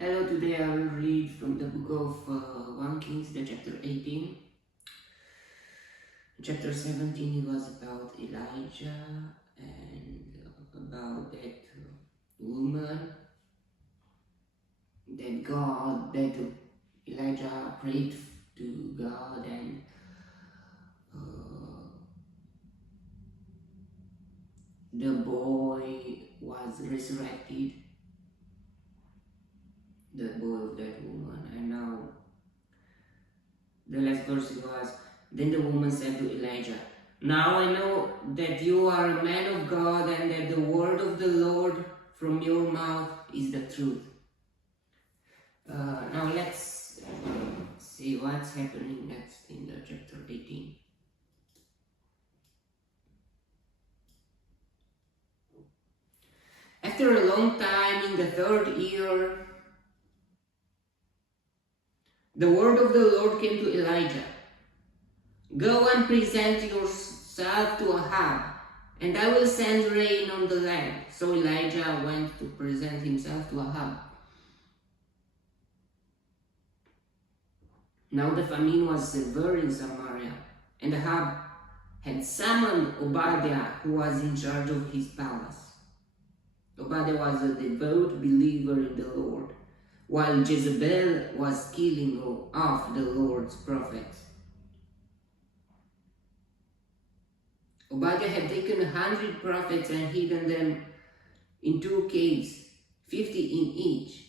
Hello, today I will read from the book of 1 Kings, the chapter 18. Chapter 17 it was about Elijah and about that woman that Elijah prayed to God, and the boy was resurrected, the boy of that woman. And now the last verse was, then the woman said to Elijah, now I know that you are a man of God and that the word of the Lord from your mouth is the truth. Now let's see what's happening next in the chapter 18. After a long time, in the 3rd year, the word of the Lord came to Elijah. Go and present yourself to Ahab, and I will send rain on the land. So Elijah went to present himself to Ahab. Now the famine was severe in Samaria, and Ahab had summoned Obadiah, who was in charge of his palace. Obadiah was a devout believer in the Lord, while Jezebel was killing off the Lord's prophets. Obadiah had taken 100 prophets and hidden them in 2 caves, 50 in each.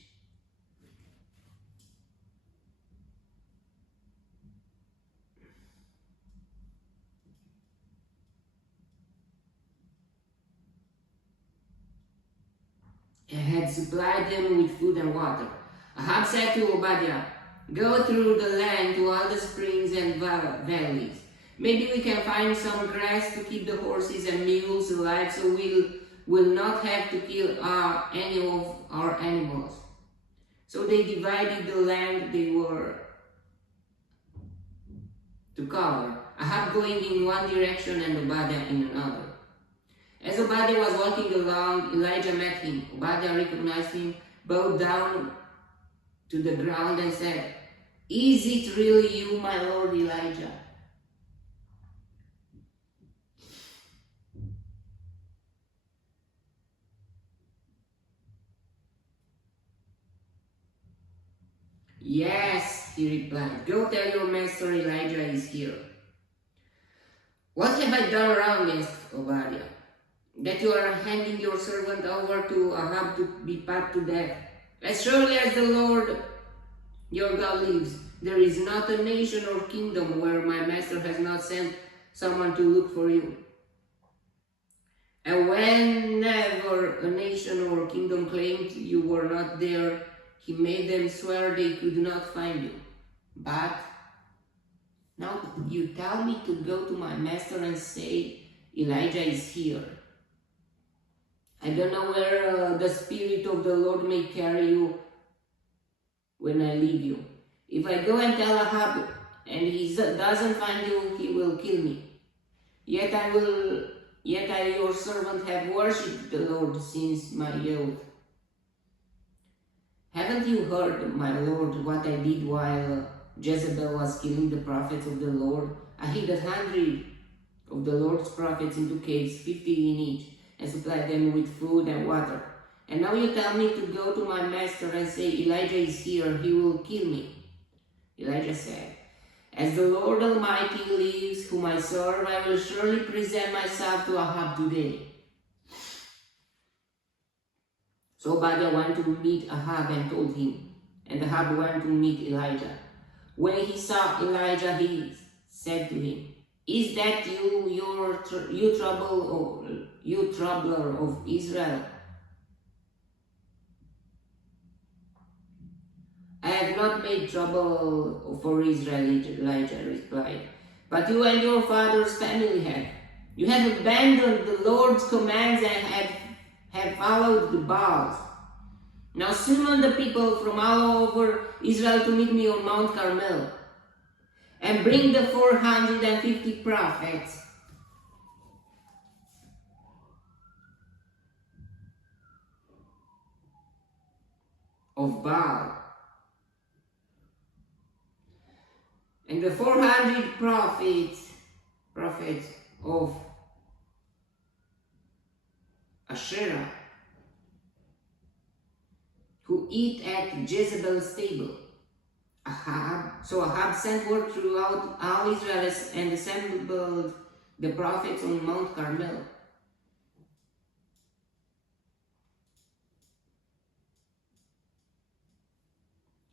And had supplied them with food and water. Ahab said to Obadiah, go through the land to all the springs and valleys. Maybe we can find some grass to keep the horses and mules alive, so we'll not have to kill any of our animals. So they divided the land they were to cover, Ahab going in one direction and Obadiah in another. As Obadiah was walking along, Elijah met him. Obadiah recognized him, bowed down to the ground and said, is it really you, my lord Elijah? Yes, he replied. Go tell your master Elijah is here. What have I done wrong? Asked Obadiah, that you are handing your servant over to Ahab to be put to death? As surely as the Lord your God lives, there is not a nation or kingdom where my master has not sent someone to look for you. And whenever a nation or kingdom claimed you were not there, he made them swear they could not find you. But now you tell me to go to my master and say, Elijah is here. I don't know where the Spirit of the Lord may carry you when I leave you. If I go and tell Ahab and he doesn't find you, he will kill me. Yet I, your servant, have worshipped the Lord since my youth. Haven't you heard, my Lord, what I did while Jezebel was killing the prophets of the Lord? I hid 100 of the Lord's prophets into caves, 50 in each, and supplied them with food and water. And now you tell me to go to my master and say, Elijah is here, he will kill me. Elijah said, as the Lord Almighty lives, whom I serve, I will surely present myself to Ahab today. So Obadiah went to meet Ahab and told him, and Ahab went to meet Elijah. When he saw Elijah, he said to him, is that you troubler of Israel? I have not made trouble for Israel, Elijah replied, but you and your father's family have. You have abandoned the Lord's commands and have followed the Baals. Now summon the people from all over Israel to meet me on Mount Carmel, and bring the 450 prophets. of Baal. And the 400 prophets of asherah who eat at Jezebel's table. So Ahab sent word throughout all Israel and assembled the prophets on Mount Carmel.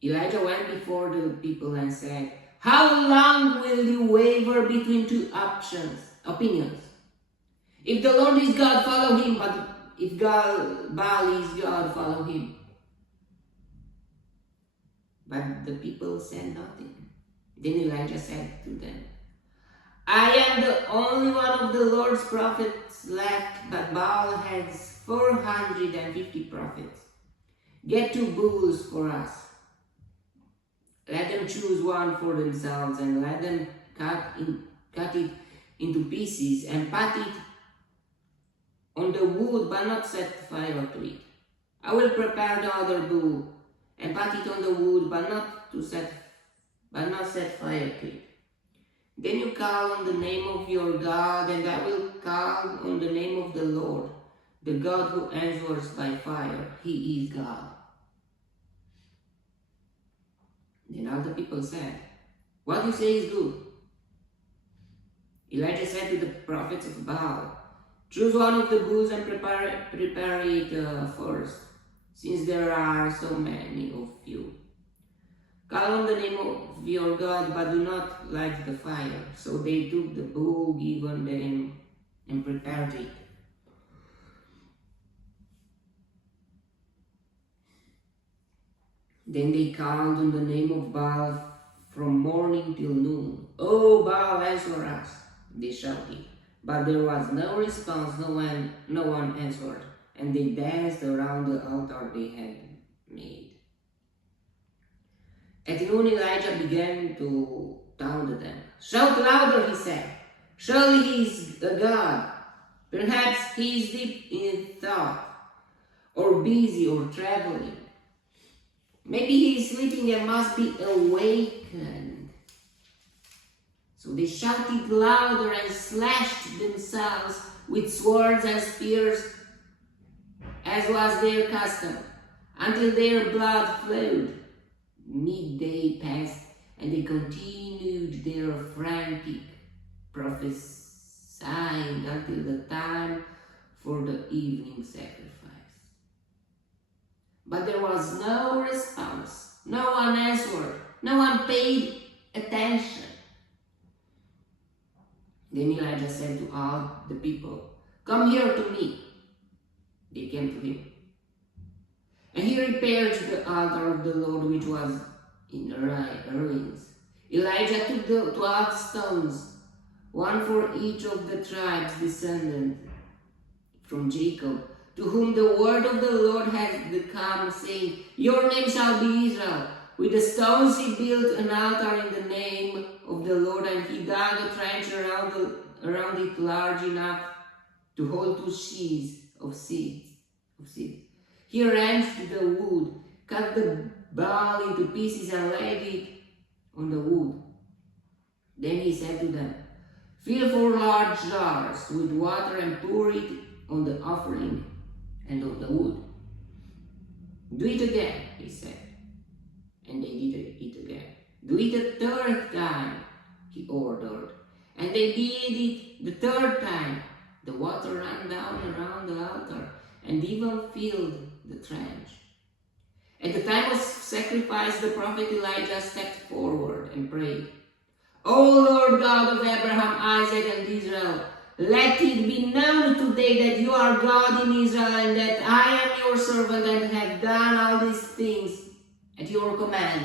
Elijah went before the people and said, "How long will you waver between two opinions? If the Lord is God, follow him, but if Baal is God, follow him." But the people said nothing. Then Elijah said to them, "I am the only one of the Lord's prophets left, but Baal has 450 prophets. Get 2 bulls for us. Let them choose one for themselves and let them cut it into pieces and pat it on the wood, but not set fire to it. I will prepare the other bull and pat it on the wood, but not set fire to it. Then you call on the name of your God, and I will call on the name of the Lord, the God who answers by fire. He is God." Then all the people said, "What you say is good." Elijah said to the prophets of Baal, "Choose one of the bulls and prepare it first, since there are so many of you. Call on the name of your God, but do not light the fire." So they took the bull given them and prepared it. Then they called on the name of Baal from morning till noon. "Oh, Baal, answer us," they shouted. But there was no response, no one answered, and they danced around the altar they had made. At noon Elijah began to taunt them. "Shout louder," he said. "Surely he is a god. Perhaps he is deep in thought, or busy, or traveling. Maybe he is sleeping and must be awakened." So they shouted louder and slashed themselves with swords and spears, as was their custom, until their blood flowed. Midday passed, and they continued their frantic prophesying until the time for the evening sacrifice. But there was no response. No one answered. No one paid attention. Then Elijah said to all the people, "Come here to me." They came to him. And he repaired the altar of the Lord, which was in ruins. Elijah took the 12 stones, one for each of the tribes descended from Jacob, to whom the word of the Lord had come, saying, "Your name shall be Israel." With the stones he built an altar in the name of the Lord, and he dug a trench around it large enough to hold 2 sheaves of seeds. He wrenched the wood, cut the Baal into pieces, and laid it on the wood. Then he said to them, "Fill 4 large jars with water and pour it on the offering and on the wood." "Do it again," he said. And they did it again. "Do it a 3rd time," he ordered. And they did it the 3rd time. The water ran down around the altar and even filled the trench. At the time of sacrifice, the prophet Elijah stepped forward and prayed, "O Lord God of Abraham, Isaac, and Israel, let it be known today that you are God in Israel, and that I am your servant and have done all these things at your command.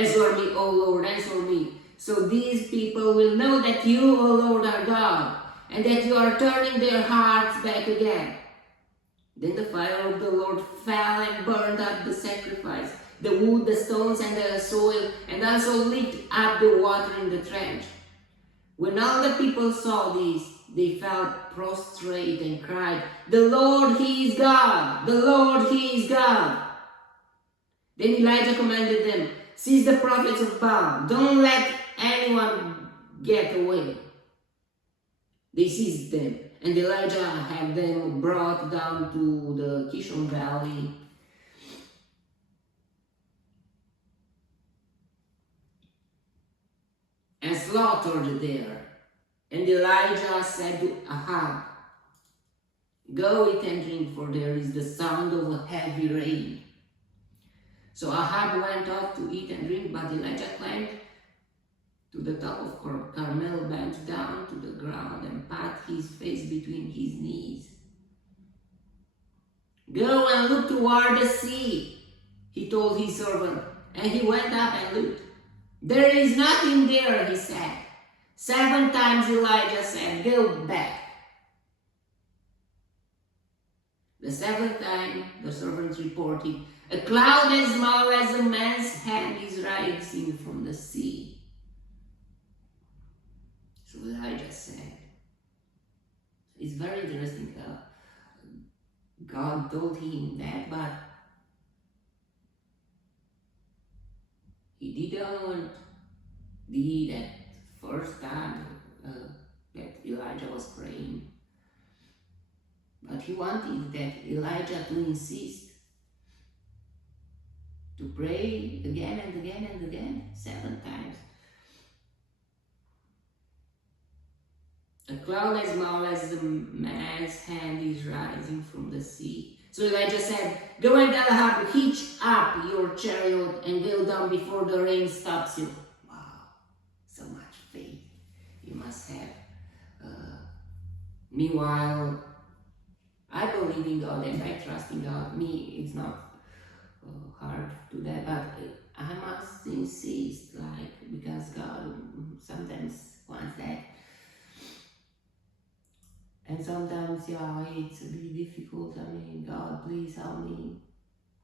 Answer me, O Lord, answer me, so these people will know that you, O Lord, are God, and that you are turning their hearts back again." Then the fire of the Lord fell and burned up the sacrifice, the wood, the stones, and the soil, and also licked up the water in the trench. When all the people saw this, they fell prostrate and cried, "The Lord, He is God! The Lord, he is God. Then Elijah commanded them, seize the prophets of Baal. Don't let anyone get away. They seized them, and Elijah had them brought down to the Kishon Valley and slaughtered there. And Elijah said to Ahab, go eat and drink, for there is the sound of a heavy rain. So Ahab went off to eat and drink, but Elijah climbed to the top of Carmel, bent down to the ground, and pat his face between his knees. Go and look toward the sea, he told his servant, and he went up and looked. There is nothing there, he said. 7 times Elijah said, go back. The 7th time, the servant reported, a cloud as small as a man's hand is rising from the sea. So Elijah said, it's very interesting. God told him that, but he didn't do that first time that Elijah was praying. But he wanted that Elijah to insist, to pray again and again and again, 7 times. A cloud as small as a man's hand is rising from the sea. So Elijah said, go and tell Ahab, hitch up your chariot and go down before the rain stops you. Wow, so much faith you must have. Meanwhile, I believe in God and I trust in God. Me, it's not hard to that, but I must insist, because God sometimes wants that. And sometimes, it's a bit difficult. God, please help me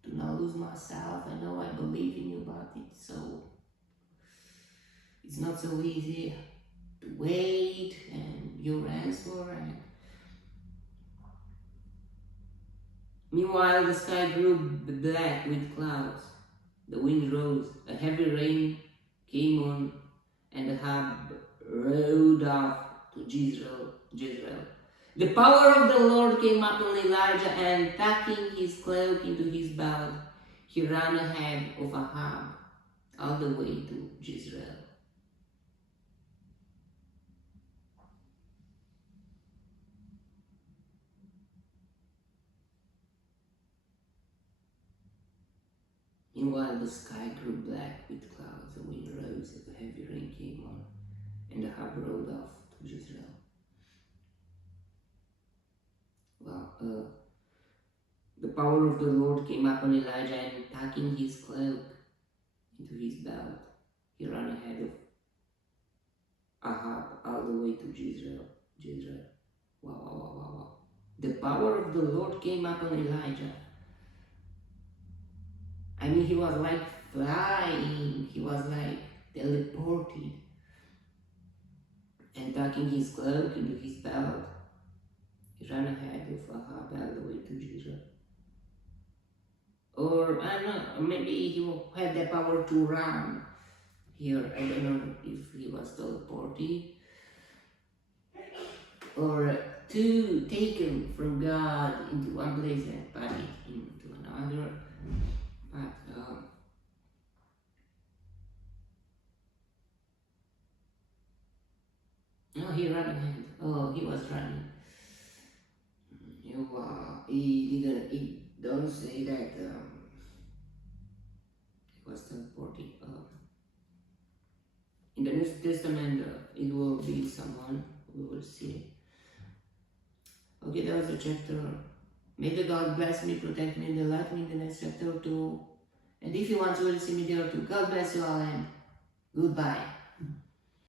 to not lose myself. I know I believe in you, but it's not so easy to wait and your answer. And meanwhile, the sky grew black with clouds. The wind rose, a heavy rain came on, and Ahab rode off to Jezreel. The power of the Lord came upon Elijah, and tucking his cloak into his belt, he ran ahead of Ahab all the way to Jezreel. Meanwhile, the sky grew black with clouds, the wind rose, and a heavy rain came on, and Ahab rode off to Jezreel. The power of the Lord came upon Elijah, and tucking his cloak into his belt, he ran ahead of Ahab all the way to Jezreel. Wow. The power of the Lord came upon Elijah. He was like flying, he was like teleported, and tucking his cloak into his belt, he ran ahead of Ahab all the way to Jezreel. Or, I don't know, maybe he had the power to run here. I don't know if he was teleported. Or to take him from God into one place and pass it into another. But, no, he ran ahead. Oh, he was running. He don't say that he was teleporting. In the New Testament, it will be someone we will see. Okay, that was the chapter. May the God bless me, protect me, and delight me in the next chapter too. And if you want to see me there too, God bless you all and goodbye.